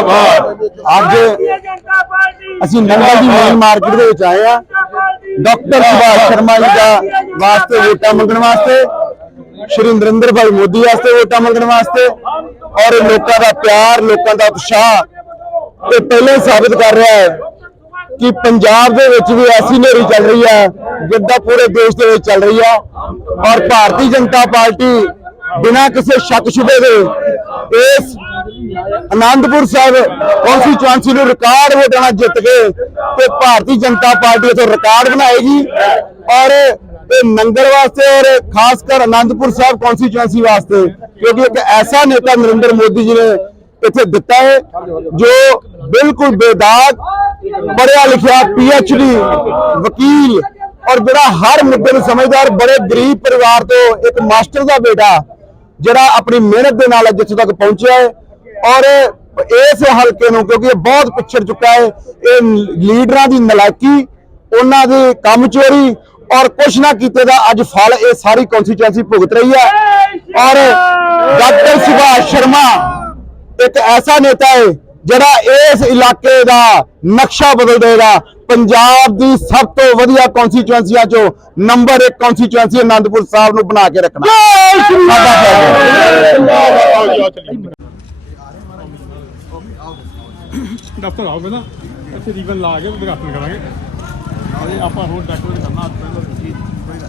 ਭਾਰਤੀ ਅੱਜ ਅਸੀਂ ਮਾਰਕੀਟ ਦੇ ਵਿੱਚ ਆਏ ਆ। ਡਾਕਟਰ ਸ਼ਰਮਾ ਜੀ ਦਾ ਵਾਸਤੇ ਨਰਿੰਦਰ ਭਾਈ ਮੋਦੀ ਵਾਸਤੇ ਵੋਟਾਂ ਮੰਗਣ ਵਾਸਤੇ ਔਰ ਇਹ ਲੋਕਾਂ ਦਾ ਪਿਆਰ ਲੋਕਾਂ ਦਾ ਉਤਸ਼ਾਹ ਇਹ ਪਹਿਲਾਂ ਹੀ ਸਾਬਤ ਕਰ ਰਿਹਾ ਹੈ ਕਿ ਪੰਜਾਬ ਦੇ ਵਿੱਚ ਵੀ ਐਸੀ ਨੇਰੀ ਚੱਲ ਰਹੀ ਹੈ ਜਿੱਦਾਂ ਪੂਰੇ ਦੇਸ਼ ਦੇ ਵਿੱਚ ਚੱਲ ਰਹੀ ਹੈ ਔਰ ਭਾਰਤੀ ਜਨਤਾ ਪਾਰਟੀ ਬਿਨਾਂ ਕਿਸੇ ਸ਼ੱਕ ਸ਼ੁਬੇ ਦੇ ਇਸ ਆਨੰਦਪੁਰ ਸਾਹਿਬ ਕੌਂਸਟੀਚੁਐਂਸੀ ਨੂੰ ਰਿਕਾਰਡ ਵੋਟਾਂ ਨਾਲ ਜਿੱਤ ਕੇ ਤੇ ਭਾਰਤੀ ਜਨਤਾ ਪਾਰਟੀ ਇਥੋਂ ਰਿਕਾਰਡ ਬਣਾਏਗੀ। ਔਰ ਇਹ ਨੰਗਲ ਵਾਸਤੇ ਔਰ ਖਾਸ ਕਰ ਆਨੰਦਪੁਰ ਸਾਹਿਬ ਕੌਂਸਟੀਚੁਐਂਸੀ ਵਾਸਤੇ, ਕਿਉਂਕਿ ਇੱਕ ਐਸਾ ਨੇਤਾ ਨਰਿੰਦਰ ਮੋਦੀ ਜੀ ਨੇ ਇੱਥੇ ਦਿੱਤਾ ਹੈ, ਜੋ ਬਿਲਕੁਲ ਬੇਦਾਗ ਪੜਿਆ ਲਿਖਿਆ ਡੀ ਵਕੀਲ ਔਰ ਜਿਹੜਾ ਹਰ ਮੁੱਦੇ ਨੂੰ ਸਮਝਦਾਰ, ਬੜੇ ਗਰੀਬ ਪਰਿਵਾਰ ਤੋਂ ਇੱਕ ਮਾਸਟਰ ਦਾ ਬੇਟਾ ਜਿਹੜਾ ਆਪਣੀ ਮਿਹਨਤ ਦੇ ਨਾਲ ਜਿੱਥੇ ਤੱਕ ਪਹੁੰਚਿਆ ਹੈ ਔਰ ਇਸ ਹਲਕੇ ਨੂੰ, ਕਿਉਂਕਿ ਇਹ ਬਹੁਤ ਪਿਛੜ ਚੁੱਕਾ ਹੈ, ਇਹ ਲੀਡਰਾਂ ਦੀ ਨਲਾਇਕੀ, ਉਹਨਾਂ ਦੇ ਕੰਮ ਚੋਰੀ ਔਰ ਕੁਛ ਨਾ ਕੀਤੇ ਦਾ ਅੱਜ ਫਲ ਇਹ ਸਾਰੀ ਕਨਸਟੀਚੁਐਂਸੀ ਭੁਗਤ ਰਹੀ ਹੈ। ਔਰ ਡਾਕਟਰ ਸੁਭਾਸ਼ ਸ਼ਰਮਾ ਇੱਕ ਐਸਾ ਨੇਤਾ ਹੈ ਜਿਹੜਾ ਇਸ ਇਲਾਕੇ ਦਾ ਨਕਸ਼ਾ ਬਦਲ ਦੇਗਾ। ਪੰਜਾਬ ਦੀ ਸਭ ਤੋਂ ਵਧੀਆ ਕਨਸਟੀਚੁਐਂਸੀਆਂ ਚੋਂ ਨੰਬਰ 1 ਕਨਸਟੀਚੁਐਂਸੀ ਆਨੰਦਪੁਰ ਸਾਹਿਬ ਨੂੰ ਬਣਾ ਕੇ ਰੱਖਣਾ। ਸਾਡਾ ਫੈਸਲਾ। ਦਫ਼ਤਰ ਆਓ ਪਹਿਲਾਂ ਇੱਥੇ ਰੀਬਨ ਲਾ ਕੇ ਉਦਘਾਟਨ ਕਰਾਂਗੇ। ਅਰੇ ਆਪਾਂ ਹੋਰ ਡੈਕੋਰੇਟ ਕਰਨਾ ਅੱਜ ਪਹਿਲਾਂ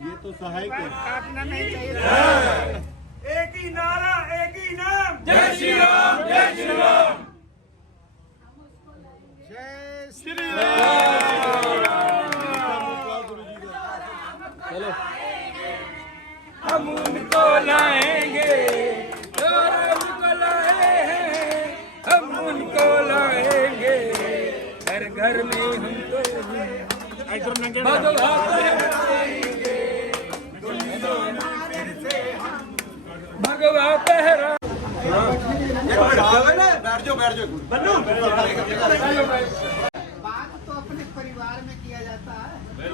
ये तो सहायक है काटना नहीं चाहिए एक ही नारा एक ही नाम जय श्री राम जय श्री राम हम बात तो अपने परिवार में किया जाता है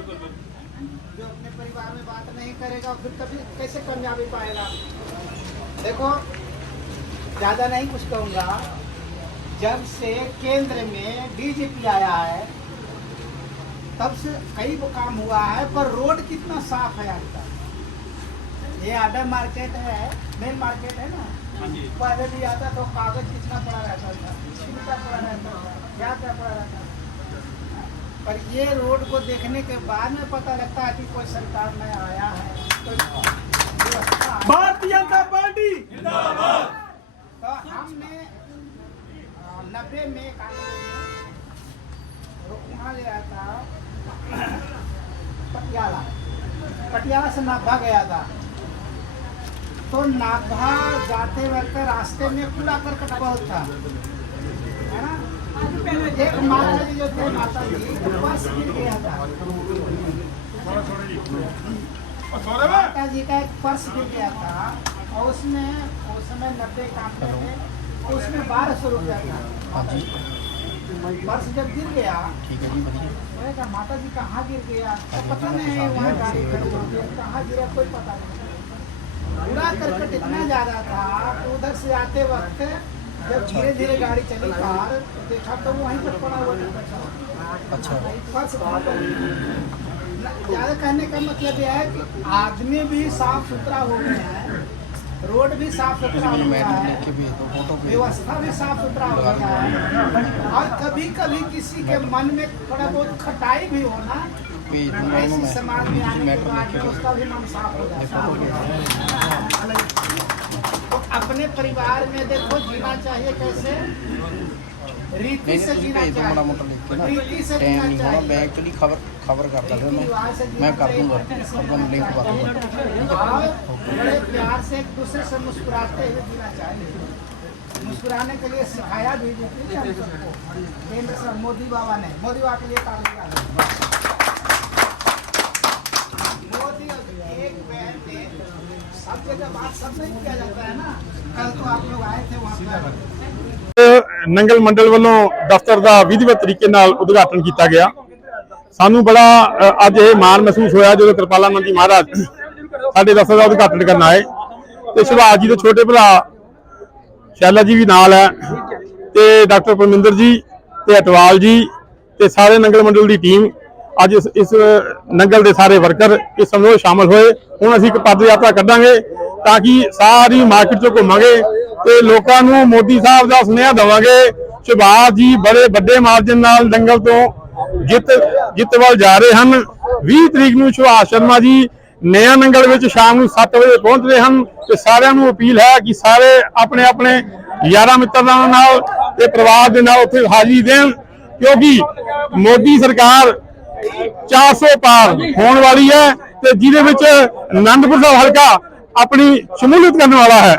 जो अपने परिवार में बात नहीं करेगा फिर कभी कैसे कामयाबी पाएगा देखो, ज़्यादा नहीं कुछ कहूँगा। जब से केंद्र में बीजेपी आया है तब से कई वो काम हुआ है पर रोड कितना साफ़ है आज तक? ये आडा मार्केट है मेन मार्केट है ना? पहले भी आता तो कागज़ कितना पड़ा रहता था? कितना पड़ा रहता था? क्या क्या पड़ा रहता था? पर ये रोड को देखने के बाद में पता लगता है कि कोई सरकार में आया है है। भारतीय जनता पार्टी। तो हमने नब्बे में कांग्रेस में वो वहाँ गया था। पटियाला। पटियाला से नाभा गया था। तो नाभा जाते वक्त रास्ते में कूड़ा करकट बहुत था। है ना? एक माता जी जो थे माता जी बस गिर गया था। माता जी का एक पर्स गिर गया था और उसमें उस समय नब्बे काटते थे उसमें बारह सौ रुपया था। पर्स जब गिर गया मैंने कहा माता जी कहाँ गिर गया। तो पता नहीं है वहाँ गाड़ी है कहाँ गिरा कोई पता नहीं। कूड़ा करकट इतना ज़्यादा था तो उधर से आते वक्त जब धीरे धीरे गाड़ी चली कार तो देखा तो वहीं पर पड़ा हुआ अच्छा। पर्स ज़्यादा कहने का मतलब यह है कि आदमी भी साफ़ सुथरा हो गया है। रोड भी साफ़ सुथरा हो। गया व्यवस्था भी साफ़ सुथरा हो गया है। और कभी कभी किसी के मन में थोड़ा बहुत खटाई भी होना ऐसी समाज में आने के बाद उसका भी मन साफ़ हो जाता है। तो अपने परिवार में देखो जीना चाहिए कैसे? रीति से जीना तो चाहिए। रीति से नहीं होगा मैं एक्चुअली खबर खबर करता था मैं मैं कर दूँगा एकदम लिंक बात कर दूँगा बड़े प्यार से एक दूसरे से मुस्कुराते हुए जीना चाहिए। मुस्कुराने के लिए सिखाया भी केंद्र सर मोदी बाबा ने मोदी बाबा के लिए मोदी एक बहन ने ਨੰਗਲ ਮੰਡਲ ਵੱਲੋਂ ਦਫ਼ਤਰ ਦਾ ਵਿਧੀਵਤ ਤਰੀਕੇ ਨਾਲ ਉਦਘਾਟਨ ਕੀਤਾ ਗਿਆ। ਸਾਨੂੰ ਬੜਾ ਅੱਜ ਇਹ ਮਾਣ ਮਹਿਸੂਸ ਹੋਇਆ ਜਦੋਂ ਕਿਰਪਾਲਾ ਮੰਦੀ ਮਹਾਰਾਜ ਸਾਡੇ ਦਫ਼ਤਰ ਦਾ ਉਦਘਾਟਨ ਕਰਨ ਆਏ। ਤੇ ਸੁਭਾਜ ਜੀ ਦੇ ਛੋਟੇ ਭਰਾ ਸ਼ੈਲਾ ਜੀ ਵੀ ਨਾਲ ਹੈ ਤੇ ਡਾਕਟਰ ਪਰਮਿੰਦਰ ਜੀ ਤੇ ਅਟਵਾਲ ਜੀ ਤੇ ਸਾਰੇ ਨੰਗਲ ਮੰਡਲ ਦੀ ਟੀਮ ਅੱਜ ਇਸ ਇਸ ਨੰਗਲ ਦੇ ਸਾਰੇ ਵਰਕਰ ਇਸ ਸਮੂਹ ਸ਼ਾਮਲ ਹੋਏ। ਹੁਣ ਅਸੀਂ ਇੱਕ ਪਦ ਯਾਤਰਾ ਕੱਢਾਂਗੇ ਤਾਂ ਕਿ ਸਾਰੀ ਮਾਰਕੀਟ ਚੋਂ ਘੁੰਮਾਂਗੇ ਤੇ ਲੋਕਾਂ ਨੂੰ ਮੋਦੀ ਸਾਹਿਬ ਦਾ ਸੁਨੇਹਾ ਦੇਵਾਂਗੇ ਸੁਭਾਸ਼ ਜੀ ਬੜੇ ਵੱਡੇ ਮਾਰਜਨ ਨਾਲ ਨੰਗਲ ਤੋਂ ਜਿੱਤ ਜਿੱਤ ਵੱਲ ਜਾ ਰਹੇ ਹਨ। 20 ਤਰੀਕ ਨੂੰ ਸੁਭਾਸ਼ ਸ਼ਰਮਾ ਜੀ ਨਇਆ ਨੰਗਲ ਵਿੱਚ ਸ਼ਾਮ ਨੂੰ 7 ਵਜੇ ਪਹੁੰਚਦੇ ਹਨ ਤੇ ਸਾਰਿਆਂ ਨੂੰ ਅਪੀਲ ਹੈ ਕਿ ਸਾਰੇ ਆਪਣੇ ਆਪਣੇ ਯਾਰਾਂ ਮਿੱਤਰਾਂ ਨਾਲ ਤੇ ਪਰਿਵਾਰ ਦੇ ਨਾਲ ਉੱਥੇ ਹਾਜ਼ਰੀ ਦੇਣ ਕਿਉਂਕਿ ਮੋਦੀ ਸਰਕਾਰ 400 ਪਾਰ ਹੋਣ ਵਾਲੀ ਹੈ ਤੇ ਜਿਹਦੇ ਵਿੱਚ ਆਨੰਦਪੁਰ ਦਾ ਹਲਕਾ ਆਪਣੀ ਸ਼ਮੂਲੀਅਤ ਕਰਨ ਵਾਲਾ ਹੈ।